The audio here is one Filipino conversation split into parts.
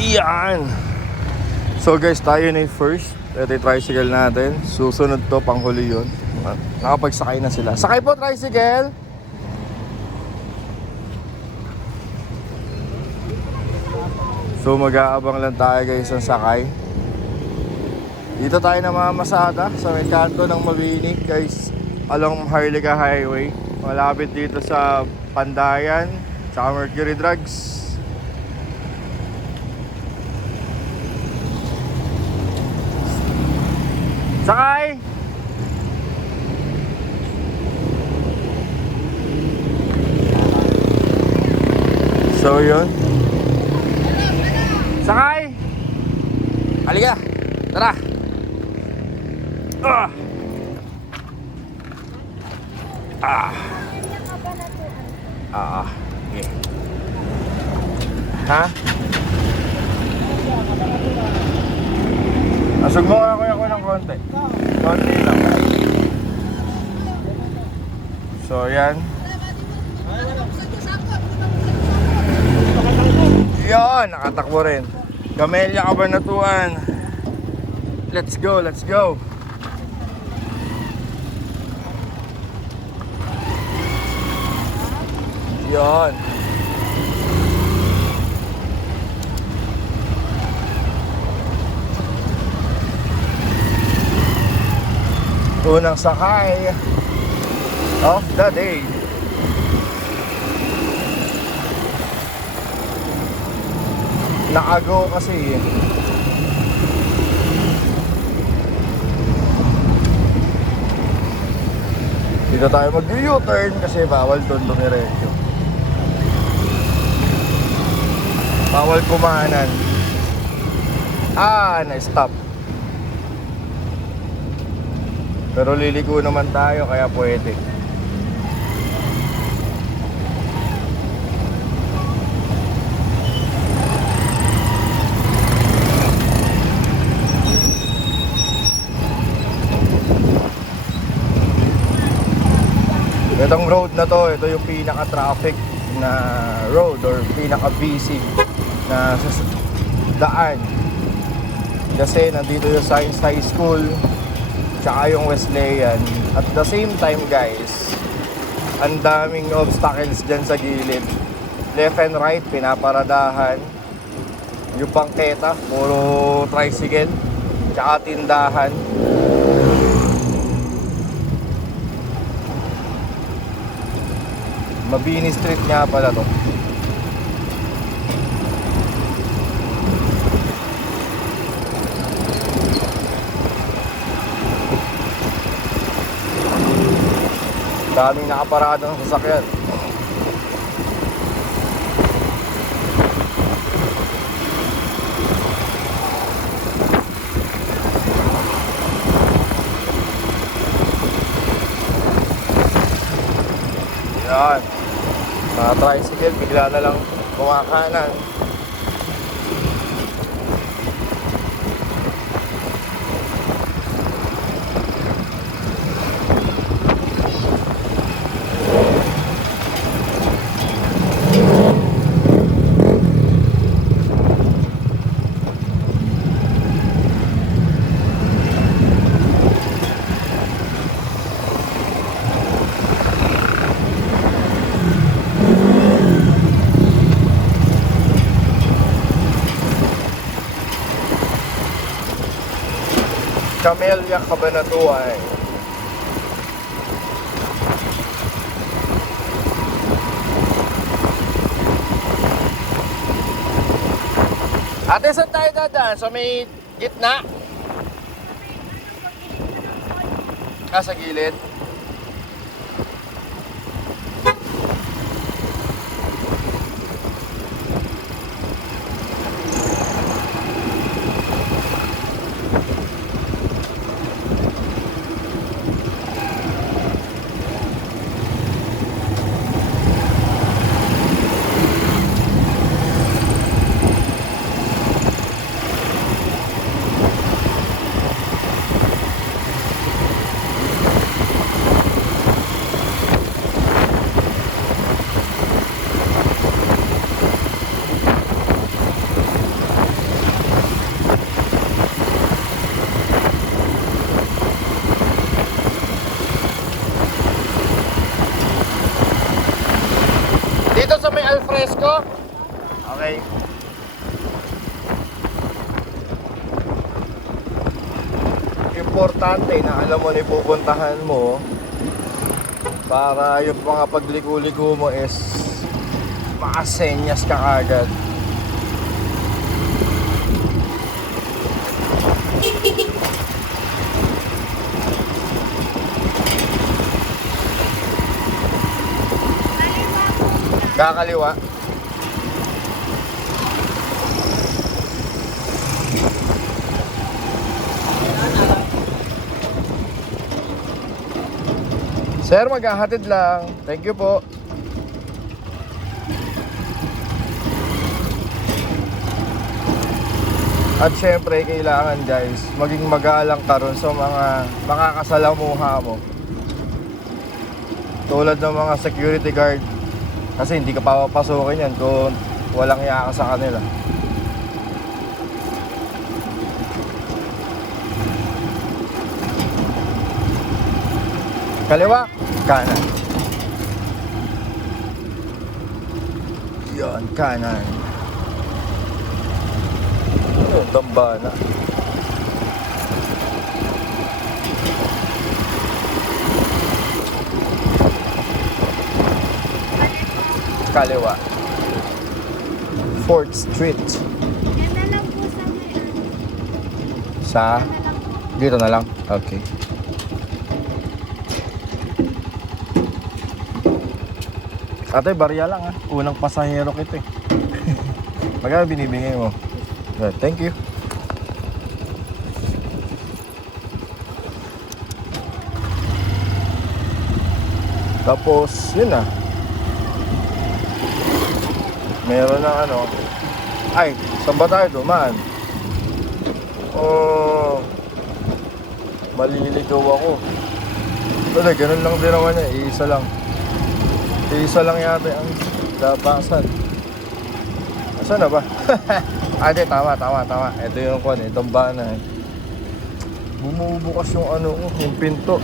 Iyan! So guys, tayo na yung first. Ito yung tricycle natin. Susunod to, panghuli yun. Nakapagsakay na sila. Sakay po, tricycle! So mag-aabang lang tayo guys ng sakay. Dito tayo namamasada sa may kanto ng Mabini guys. Along Harlika Highway. Malapit dito sa Pandayan. Tsaka Mercury Drugs. Sakay! So yun. Sakay! Halika! Tara! Ah! Ah! Ah! Okay. Ha? Asog mo ako konti. Konti lang. So yan. Yan, nakatakbo rin. Gamelya Kabanatuan. Let's go, let's go. Yan. Unang sakay of the day. Nakago kasi. Dito tayo mag-U-turn kasi bawal doon dumiretso. Bawal kumanan. Ah, na-stop. Pero liliko naman tayo kaya pwede. Itong road na to, ito yung pinaka-traffic na road or pinaka-busy na daan. Kasi nandito yung Science High School, tsaka yung Wesleyan. At the same time guys, ang daming obstacles dyan sa gilid. Left and right, pinaparadahan. Yung bangketa, puro tricycle, tsaka tindahan. Mabini Street nga pala to. Daming nakaparada ng sasakyan. Yan. Mga tricycle, bigla na lang kumakanan. Camellia Cabanatuan. Ate, saan tayo dadaan? Sa may gitna? Ah, sa gilid? Isko? Okay. Importante na alam mo na pupuntahan mo para yung mga pagliko-liko mo is makasenyas ka agad. Kakaliwa. Sir, maghahatid lang. Thank you po. At syempre, kailangan guys, maging magalang ka ron sa mga makakasalamuha mo. Tulad ng mga security guard. Kasi hindi ka papapasukin yan kung walang iya ka sa kanila. Kaliwa, kanan. Yan, kanan. Yung dambana. Kaliwa. 4th Street. Sa. Dito na lang. Okay. Ate, barya lang ha. Unang pasahero kita eh. Magkano binibigay mo? Good, thank you. Tapos, yun na. Meron na ano. Ay, saan ba tayo dumaan? Oh, maliligaw ako. Wala, ganun lang din naman niya. Isa lang. Isa lang yata ang labasan. Asan na ba? ah, di, tama, tama, tama. Ito yung kwan, itong bana eh. Bumubukas yung ano, yung pinto.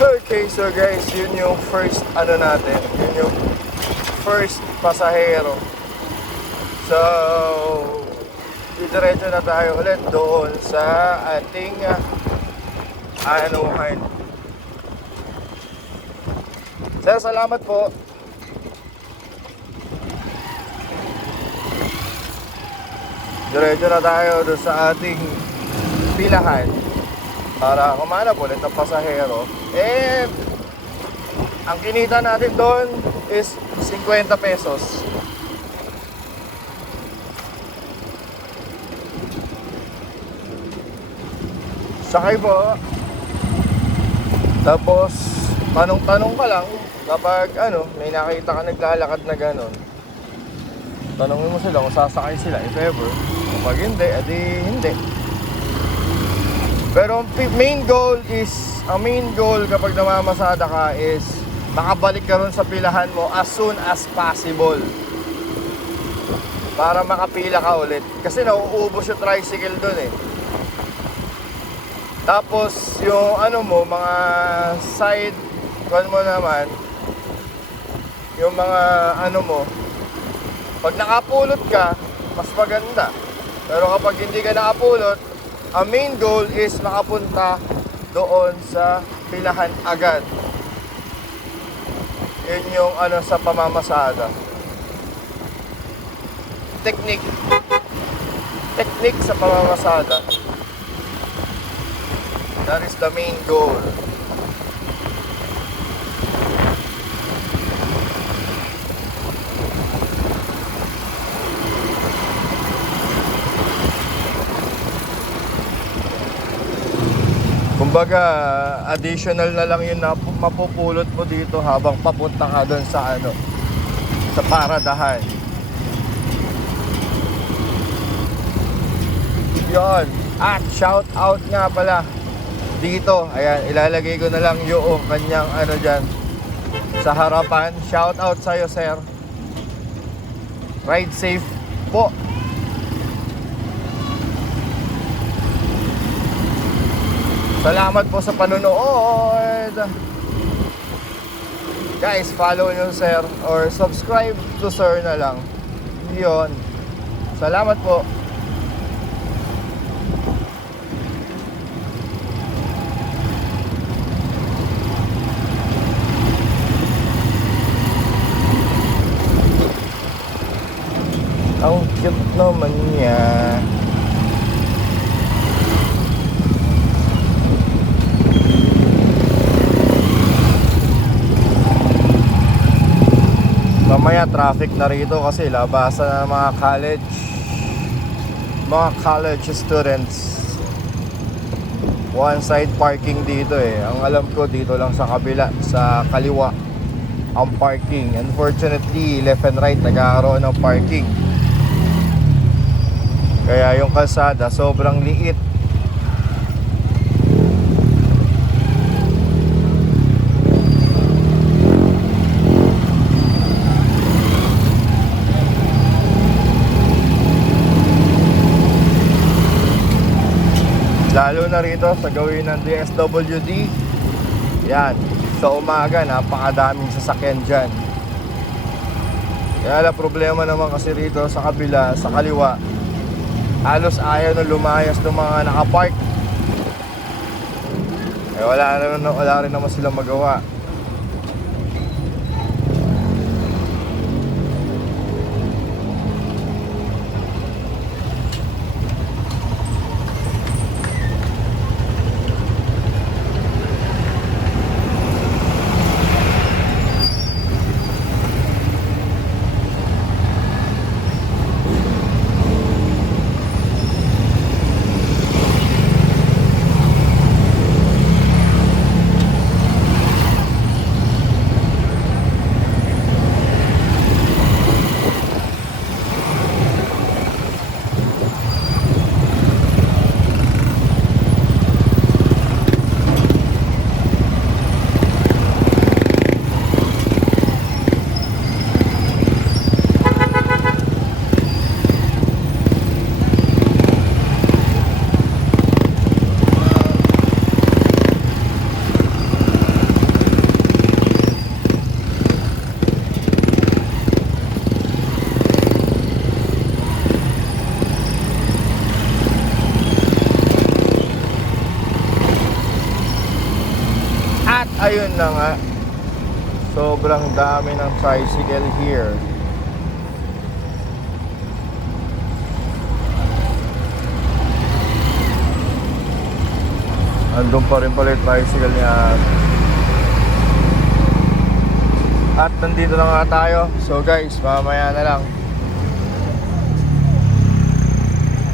Okay, so guys, yun yung first ano natin. Yun yung first pasahero. So, didiretso na tayo ulit doon sa ating uh, anuhan. Sir, salamat po. Diretso na tayo doon sa ating pilahan para kumanap ulit ng pasahero. And ang kinita natin doon is 50 pesos. Sakay po. Tapos, tanong-tanong ka lang kapag ano, may nakita ka naglalakad na gano'n. Tanongin mo sila kung sasakay sila if ever. Kapag hindi, edi hindi. Pero main goal is, ang main goal kapag namamasada ka is makabalik ka ron sa pilahan mo as soon as possible. Para makapila ka ulit. Kasi nauubos yung tricycle dun eh. Tapos yung ano mo, mga side kwan mo naman, yung mga ano mo, pag nakapulot ka, mas maganda. Pero kapag hindi ka nakapulot, ang main goal is makapunta doon sa pilahan agad. Yun yung ano sa pamamasada. Technique. Technique sa pamamasada. That is the main goal. Kumbaga, additional na lang yung nap- mapupulot mo dito habang papunta ka doon sa ano, sa paradahan. Yon. At shout out nga pala dito. Ayan, ilalagay ko na lang yung kanyang ano dyan sa harapan. Shout out sa'yo, sir. Ride safe po. Salamat po sa panonood. Guys, follow nyo sir or subscribe to sir na lang. Yun. Salamat po. Ang cute naman niya. Mamaya traffic na rito kasi labasan ng mga college mga college students. One side parking dito eh. Ang alam ko dito lang sa kabila sa kaliwa ang parking. Unfortunately left and right nagkakaroon ng parking kaya yung kalsada sobrang liit Lalo na rito sa gawin ng DSWD. Yan. Sa umaga, napakadaming sasakyan dyan. Kaya problema naman kasi rito sa kabila, sa kaliwa, halos ayaw na lumayas ng mga nakapark. Eh wala, wala rin naman silang magawa. At ayun na nga, sobrang dami ng tricycle here. Andun pa rin pala yung tricycle niya. At nandito na nga tayo. So guys, mamaya na lang.